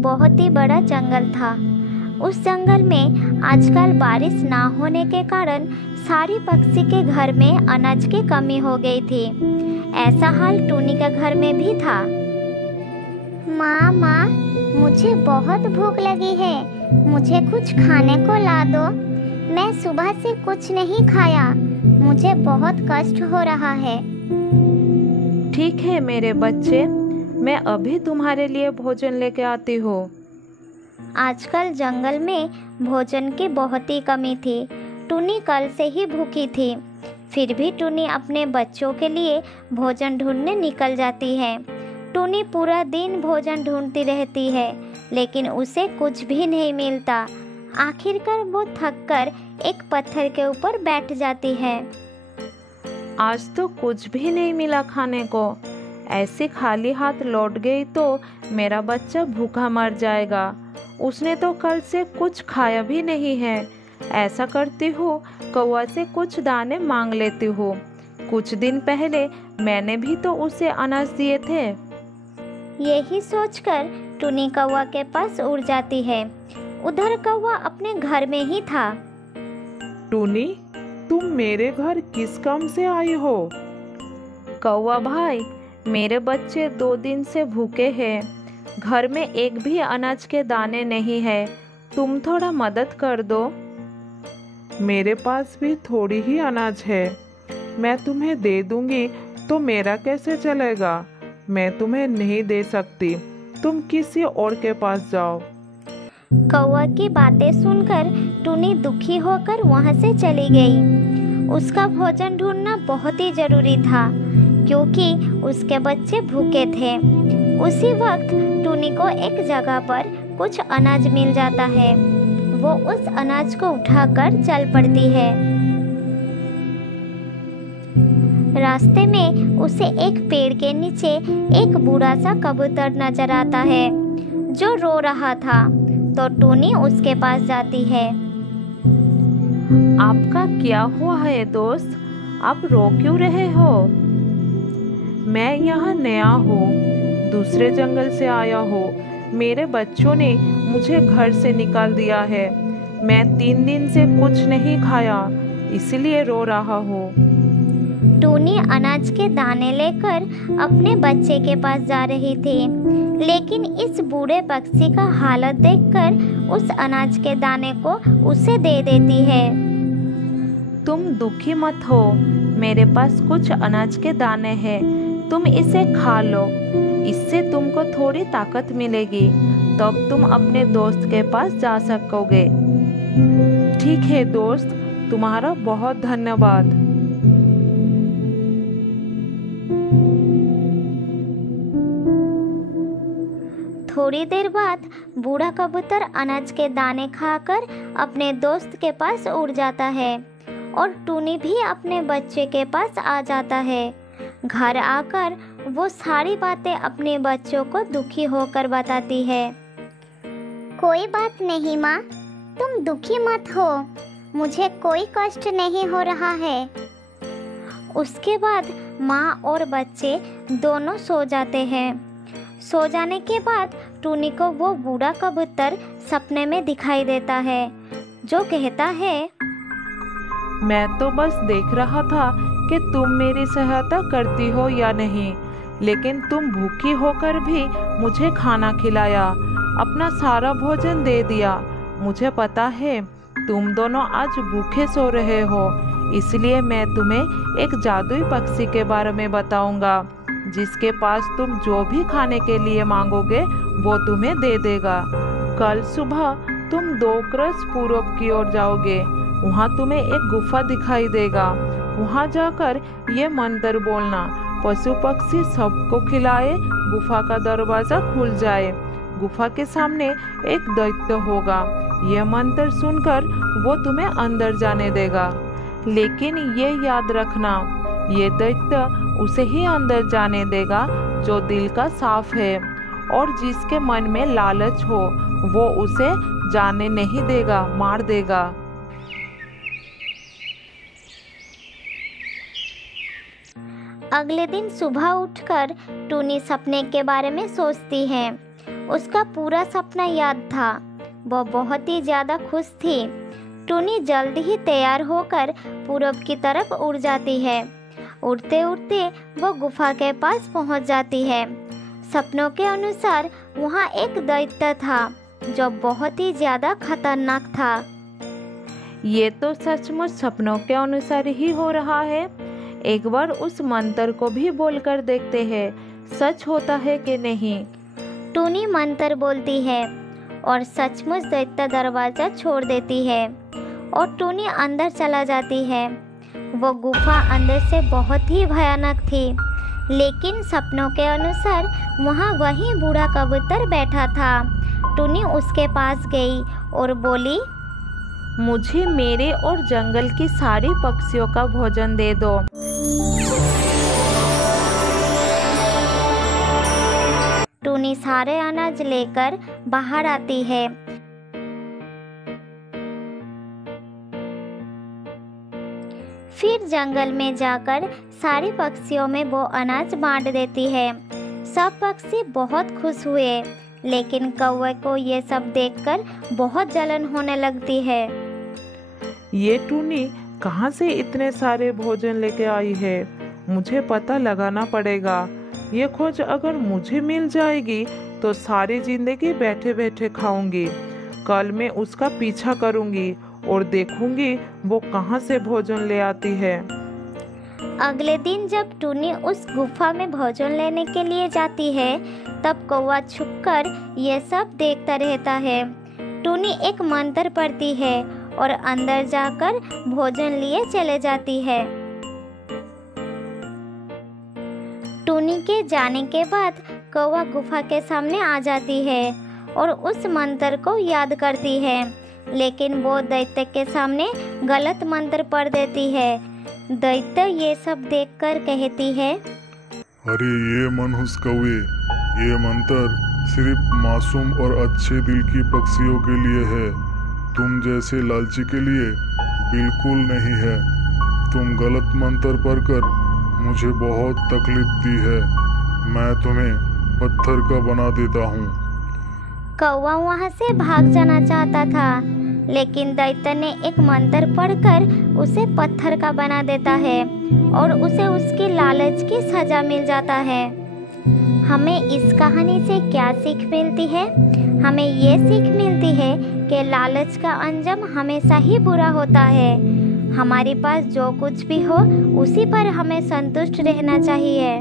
बहुत ही बड़ा जंगल था। उस जंगल में आजकल बारिश ना होने के कारण सारी पक्षी के घर में अनाज की कमी हो गई थी। ऐसा हाल टूनी के घर में भी था। माँ, मुझे बहुत भूख लगी है, मुझे कुछ खाने को ला दो। मैं सुबह से कुछ नहीं खाया, मुझे बहुत कष्ट हो रहा है। ठीक है मेरे बच्चे, मैं अभी तुम्हारे लिए भोजन लेके आती हूँ। आजकल जंगल में भोजन की बहुत ही कमी थी। टूनी कल से ही भूखी थी। फिर भी टूनी अपने बच्चों के लिए भोजन ढूंढने निकल जाती है। टूनी पूरा दिन भोजन ढूंढती रहती है, लेकिन उसे कुछ भी नहीं मिलता। आखिरकार वो थककर एक पत्थर के ऊपर बैठ जाती है। आज तो कुछ भी नहीं मिला खाने को। ऐसे खाली हाथ लौट गई तो मेरा बच्चा भूखा मर जाएगा। उसने तो कल से कुछ खाया भी नहीं है। ऐसा करती हूँ, कौवा से कुछ दाने मांग लेती हूँ। कुछ दिन पहले मैंने भी तो उसे अनाज दिए थे। यही सोचकर टूनी कौवा के पास उड़ जाती है। उधर कौवा अपने घर में ही था। टूनी, तुम मेरे घर किस काम से आई हो? कौवा भाई, मेरे बच्चे 2 दिन से भूखे हैं। घर में एक भी अनाज के दाने नहीं है। तुम थोड़ा मदद कर दो। मेरे पास भी थोड़ी ही अनाज है, मैं तुम्हें दे दूंगी तो मेरा कैसे चलेगा? मैं तुम्हें नहीं दे सकती, तुम किसी और के पास जाओ। कौवा की बातें सुनकर टूनी दुखी होकर वहां से चली गई। उसका भोजन ढूंढना बहुत ही जरूरी था, क्योंकि उसके बच्चे भूखे थे। उसी वक्त टूनी को एक जगह पर कुछ अनाज मिल जाता है। वो उस अनाज को उठाकर चल पड़ती है। रास्ते में उसे एक पेड़ के नीचे एक बूढ़ा सा कबूतर नजर आता है, जो रो रहा था। तो टूनी उसके पास जाती है। आपका क्या हुआ है दोस्त? आप रो क्यों रहे हो? मैं यहाँ नया हूँ, दूसरे जंगल से आया हूँ। मेरे बच्चों ने मुझे घर से निकाल दिया है। मैं 3 दिन से कुछ नहीं खाया, इसलिए रो रहा हूँ। टूनी अनाज के दाने लेकर अपने बच्चे के पास जा रही थी, लेकिन इस बूढ़े पक्षी का हालत देखकर उस अनाज के दाने को उसे दे देती है। तुम दुखी मत हो, मेरे पास कुछ अनाज के दाने हैं, तुम इसे खा लो। इससे तुमको थोड़ी ताकत मिलेगी, तब तुम अपने दोस्त के पास जा सकोगे। ठीक है दोस्त, तुम्हारा बहुत धन्यवाद। थोड़ी देर बाद बूढ़ा कबूतर अनाज के दाने खाकर अपने दोस्त के पास उड़ जाता है और टूनी भी अपने बच्चे के पास आ जाता है। घर आकर वो सारी बातें अपने बच्चों को दुखी होकर बताती है। कोई बात नहीं माँ, तुम दुखी मत हो, मुझे कोई कष्ट नहीं हो रहा है। उसके बाद माँ और बच्चे दोनों सो जाते हैं। सो जाने के बाद टूनी को वो बूढ़ा कबूतर सपने में दिखाई देता है, जो कहता है, मैं तो बस देख रहा था कि तुम मेरी सहायता करती हो या नहीं, लेकिन तुम भूखी होकर भी मुझे खाना खिलाया, अपना सारा भोजन दे दिया। मुझे पता है तुम दोनों आज भूखे सो रहे हो, इसलिए मैं तुम्हें एक जादुई पक्षी के बारे में बताऊंगा, जिसके पास तुम जो भी खाने के लिए मांगोगे वो तुम्हें दे देगा। कल सुबह तुम 2 क्रॉस पूरब की ओर जाओगे, वहाँ तुम्हें एक गुफा दिखाई देगा। वहाँ जाकर ये मंत्र बोलना, पशु पक्षी सबको खिलाए, गुफा का दरवाज़ा खुल जाए। गुफा के सामने एक दैत्य होगा, ये मंत्र सुनकर वो तुम्हें अंदर जाने देगा। लेकिन ये याद रखना, ये दैत्य उसे ही अंदर जाने देगा जो दिल का साफ है, और जिसके मन में लालच हो वो उसे जाने नहीं देगा, मार देगा। अगले दिन सुबह उठकर टूनी सपने के बारे में सोचती है। उसका पूरा सपना याद था। वो बहुत ही ज़्यादा खुश थी। टूनी जल्द ही तैयार होकर पूरब की तरफ उड़ जाती है। उड़ते उड़ते वो गुफा के पास पहुंच जाती है। सपनों के अनुसार वहाँ एक दैत्य था जो बहुत ही ज़्यादा खतरनाक था। ये तो सचमुच सपनों के अनुसार ही हो रहा है। एक बार उस मंत्र को भी बोलकर देखते हैं, सच होता है कि नहीं। टूनी मंत्र बोलती है और सचमुच दैत्य दरवाज़ा छोड़ देती है और टूनी अंदर चला जाती है। वो गुफा अंदर से बहुत ही भयानक थी, लेकिन सपनों के अनुसार वहाँ वही बूढ़ा कबूतर बैठा था। टूनी उसके पास गई और बोली, मुझे मेरे और जंगल की सारी पक्षियों का भोजन दे दो। टूनी सारे अनाज लेकर बाहर आती है। फिर जंगल में जाकर सारी पक्षियों में वो अनाज बांट देती है। सब पक्षी बहुत खुश हुए, लेकिन कौवे को ये सब देखकर बहुत जलन होने लगती है। ये टूनी कहाँ से इतने सारे भोजन लेके आई है? मुझे पता लगाना पड़ेगा। ये खोज अगर मुझे मिल जाएगी तो सारी जिंदगी बैठे बैठे खाऊंगी। कल मैं उसका पीछा करूंगी और देखूंगी वो कहाँ से भोजन ले आती है। अगले दिन जब टूनी उस गुफा में भोजन लेने के लिए जाती है, तब कौवा छुपकर ये सब देखता रहता है। टूनी एक मंत्र पढ़ती है और अंदर जाकर भोजन लिए चले जाती है। टूनी के जाने के बाद कौवा गुफा के सामने आ जाती है और उस मंत्र को याद करती है, लेकिन वो दैत्य के सामने गलत मंत्र पढ़ देती है। दैत्य ये सब देखकर कहती है, अरे ये मनहूस कौवे, ये मंत्र सिर्फ मासूम और अच्छे दिल की पक्षियों के लिए है। तुम जैसे लालची के लिए बिल्कुल नहीं है। तुम गलत मंत्र पढ़कर मुझे बहुत तकलीफ दी है। मैं तुम्हें पत्थर का बना देता हूँ। कौवा वहाँ से भाग जाना चाहता था, लेकिन दैत्य ने एक मंत्र पढ़कर उसे पत्थर का बना देता है और उसे उसकी लालच की सजा मिल जाता है। हमें इस कहानी से क्या सीख मिलती है? हमें ये सीख मिलती है कि लालच का अंजाम हमेशा ही बुरा होता है। हमारे पास जो कुछ भी हो उसी पर हमें संतुष्ट रहना चाहिए।